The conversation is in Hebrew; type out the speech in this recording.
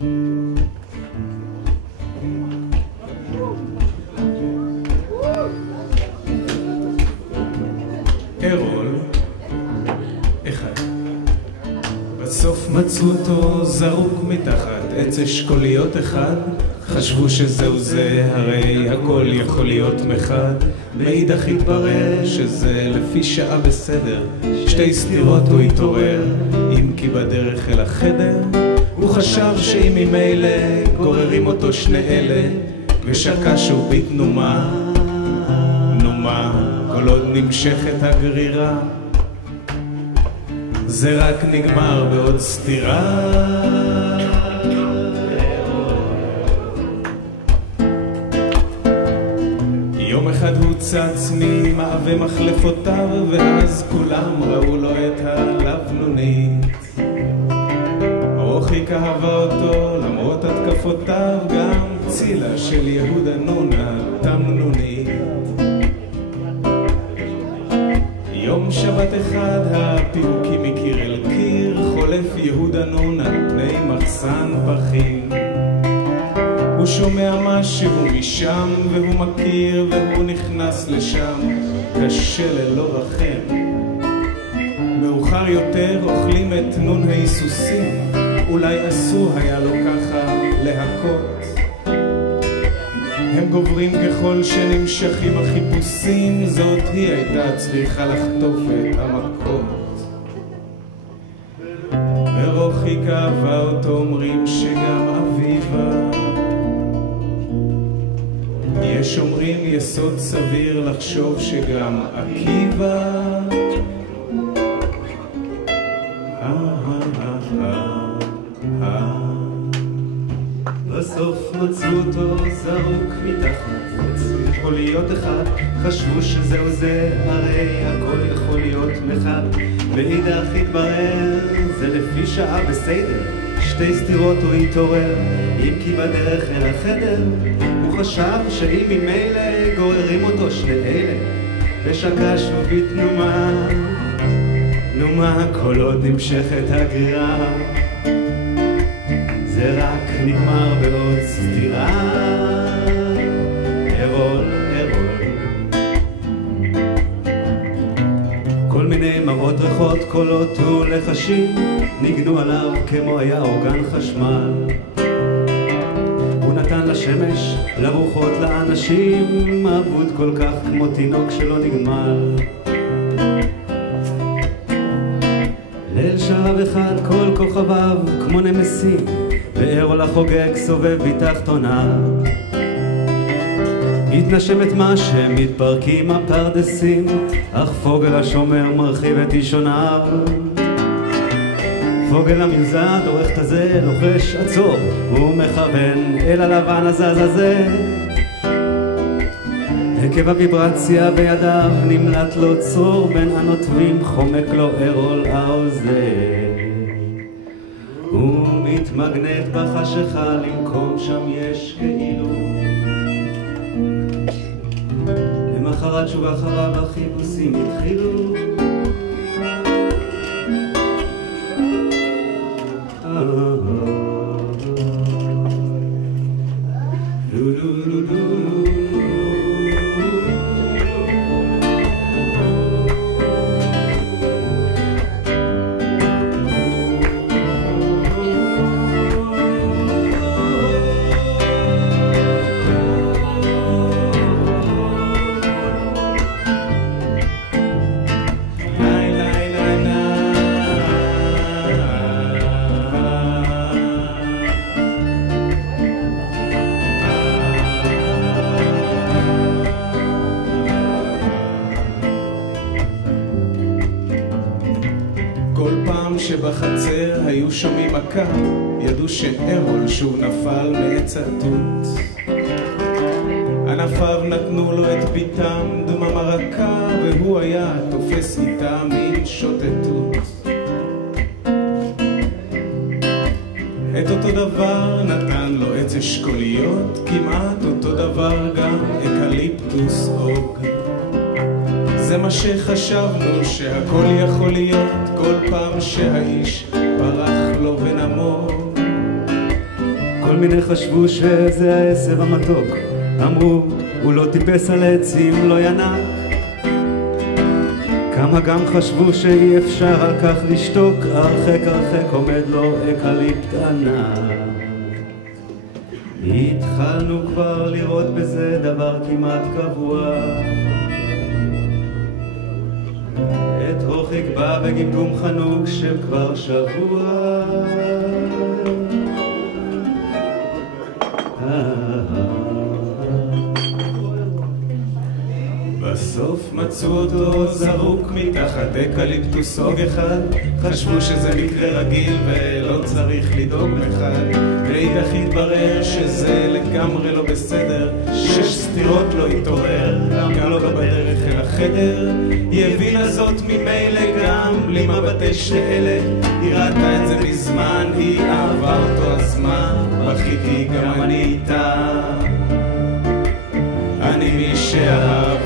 ארול אחד. בסוף מצאו אותו זרוק מתחת עץ אשכוליות אחד. חשבו שזהו זה, הרי הכל יכול להיות מחד. מאידך התברר שזה לפי שעה בסדר. שתי סתירות הוא התעורר, אם כי בדרך אל החדר הוא חשב שאם ממילא גוררים אותו שני אלה, ושקע שוב בתנומה, נומה, כל עוד נמשכת הגרירה, זה רק נגמר בעוד סתירה. יום אחד הוא צץ ממעווה מחלפותיו, ואז כולם ראו לו את הלבנונית. רוחיקה אהבה אותו למרות התקפותיו, גם צילה של יהודה נונה תמנונית. יום שבת אחד הפירוקים מקיר אל קיר, חולף יהודה נון על פני מחסן פחים. הוא שומע משהו משם והוא מכיר, והוא נכנס לשם, קשה ללא רחם. מאוחר יותר אוכלים את נון ההיסוסים, אולי אסור היה לו ככה להכות. הם גוברים ככל שנמשכים החיפושים, זאת היא הייתה צריכה לחטוף את המכות. ורוחיקה אהבה אותו, אומרים שגם אביבה. יש אומרים יסוד סביר לחשוב שגם עקיבא. בסוף מצאו אותו זרוק מתחת עץ אשכוליות אחד. חשבו שזהו זה, הרי הכל יכול להיות מחד. מאידך התברר, זה לפי שעה בסדר. שתי סתירות הוא התעורר, אם כי בדרך אל החדר הוא חשב שאם ממילא גוררים אותו שני אלה, ושקע שוב בתנומה, נומה, כל עוד נמשכת הגרירה, זה רק נגמר בעוד סתירה. ארול, ארול, כל מיני מראות ריחות, קולות ולחשים ניגנו עליו כמו היה אורגן חשמל. הוא נתן לשמש, לרוחות, לאנשים, אבוד כל כך כמו תינוק שלא נגמל. ליל שרב אחד כל כוכביו כמו נמסים, וארול החוגג סובב בתחתוניו. התנשמת מה שמתפרקים הפרדסים, אך פוגל השומר מרחיב את אישוניו. פוגל המיוזד עורך את הזה, לוחש עצור, הוא מכוון אל הלבן הזז הזה. עקב הוויברציה בידיו נמלט לו צרור, בין הנוטבים חומק לו ארול האוזר. הוא מתמגנט בחשיכה למקום שם יש כאילו. למחרת שוב אחריו החיפושים התחילו. שבחצר היו שומעים מכה, ידעו שארול שוב נפל מעץ התות. ענפיו נתנו לו את ביתם דממה רכה, והוא היה תופס איתה מין שוטטות. את אותו דבר נתן לו עץ אשכוליות, כמעט אותו דבר גם אקליפטוס אוג. זה מה שחשבנו שהכל יכול להיות, כל פעם שהאיש ברח לו ונמוג. מיני חשבו שזה העשב המתוק, אמרו הוא לא טיפס על עצים, לא ינק. כמה גם חשבו שאי אפשר על כך לשתוק, הרחק הרחק עומד לו אקליפט ענק. התחלנו כבר לראות בזה דבר כמעט קבוע, את הוחיק בא בגמגום חנוק של כבר שבוע. בסוף מצאו אותו זרוק מתחת אקליפטוס הוג אחד, חשבו שזה מקרה רגיל ולא צריך לדאוג מחד. ואידך התברר שזה לגמרי לא בסדר, 6 סתירות לא התעורר, גם לא בדרך אל החדר. היא הבינה זאת ממילא גם בלי מבטי שאלה, היא ראתה את זה מזמן, היא אהבה אותו הזמן, בכיתי גם אני איתה. אני מי שאהב